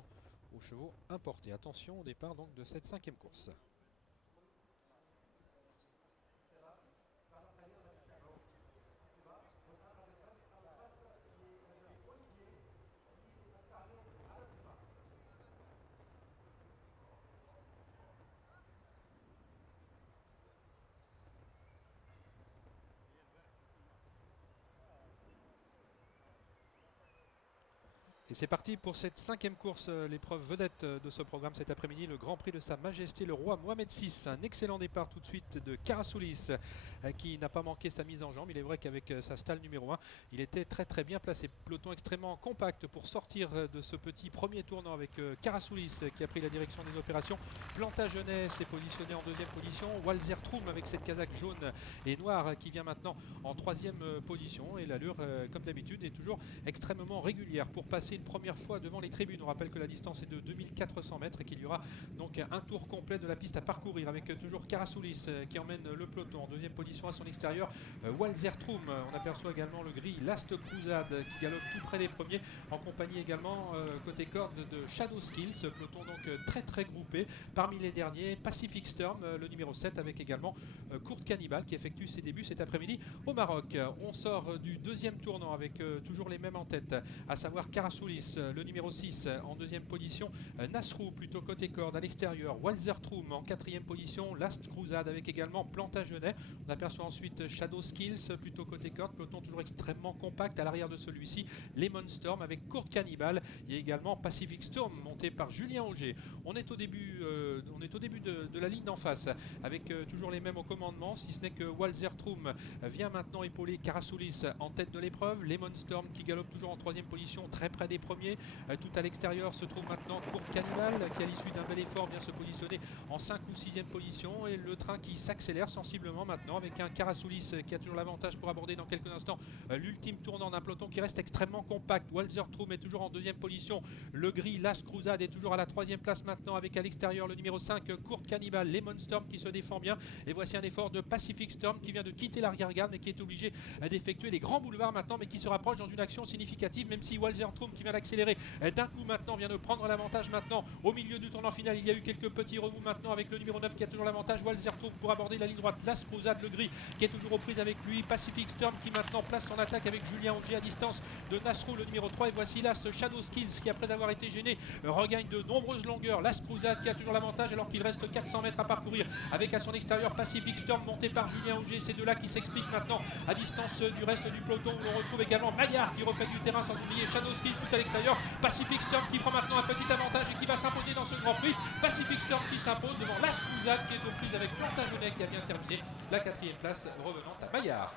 rapport aux chevaux importés. Attention au départ donc de cette 5e course. Et c'est parti pour cette 5e course, l'épreuve vedette de ce programme cet après-midi, le Grand Prix de Sa Majesté le Roi Mohamed VI. Un excellent départ tout de suite de Karasoulis qui n'a pas manqué sa mise en jambe. Il est vrai qu'avec sa stalle numéro 1, il était très bien placé. Peloton extrêmement compact pour sortir de ce petit premier tournant avec Karasoulis qui a pris la direction des opérations. Plantagenet s'est positionné en 2e position. Walzer Troum avec cette casaque jaune et noire qui vient maintenant en 3e position. Et l'allure, comme d'habitude, est toujours extrêmement régulière pour passer une première fois devant les tribunes. On rappelle que la distance est de 2400 mètres et qu'il y aura donc un tour complet de la piste à parcourir avec toujours Karasoulis qui emmène le peloton en 2e position à son extérieur. Walzer Troum, on aperçoit également le gris Last Crusade qui galope tout près des premiers en compagnie également côté corde de Shadow Skills. Peloton donc très groupé. Parmi les derniers, Pacific Storm, le numéro 7 avec également Kurt Cannibal qui effectue ses débuts cet après-midi au Maroc. On sort du 2e tournant avec toujours les mêmes en tête, à savoir Karasoulis, le numéro 6 en 2e position, Nasrou plutôt côté corde à l'extérieur, Walzer Troum en 4e position, Last Crusade avec également Plantagenet. On aperçoit ensuite Shadow Skills plutôt côté corde, peloton toujours extrêmement compact à l'arrière de celui-ci, Lemon Storm avec Kurt Cannibal et également Pacific Storm monté par Julien Auger. On est au début, de la ligne d'en face avec toujours les mêmes au commandement, si ce n'est que Walzer Troum vient maintenant épauler Karasoulis en tête de l'épreuve, Lemon Storm qui galope toujours en 3e position très près des premiers. Tout à l'extérieur se trouve maintenant Kurt Cannibal qui à l'issue d'un bel effort vient se positionner en 5 ou 6e position et le train qui s'accélère sensiblement maintenant avec un Karasoulis qui a toujours l'avantage pour aborder dans quelques instants l'ultime tournant d'un peloton qui reste extrêmement compact. Walzer Troum est toujours en 2e position, le gris Last Crusade est toujours à la 3e place maintenant avec à l'extérieur le numéro 5 Kurt Cannibal, Lemon Storm qui se défend bien et voici un effort de Pacific Storm qui vient de quitter l'arrière-garde mais qui est obligé d'effectuer les grands boulevards maintenant mais qui se rapproche dans une action significative même si Walzer Troum qui vient d'accélérer d'un coup maintenant vient de prendre l'avantage maintenant au milieu du tournant final. Il y a eu quelques petits remous maintenant avec le numéro 9 qui a toujours l'avantage, Walzer Troum pour aborder la ligne droite, Last Crusade le gris qui est toujours aux prises avec lui, Pacific Storm qui maintenant place son attaque avec Julien Auger à distance de Nasrou le numéro 3 et voici là ce Shadow Skills qui après avoir été gêné regagne de nombreuses longueurs, Last Crusade qui a toujours l'avantage alors qu'il reste 400 mètres à parcourir avec à son extérieur Pacific Storm monté par Julien Auger. Ces deux-là qui s'expliquent maintenant à distance du reste du peloton où l'on retrouve également Maillard qui refait du terrain sans oublier Shadow Skills tout à l'extérieur, Pacific Storm qui prend maintenant un petit avantage et qui va s'imposer dans ce Grand Prix. Pacific Storm qui s'impose devant Last Crusade qui est aux prises avec Plantagenet qui a bien terminé la 4e place revenant à Maillard.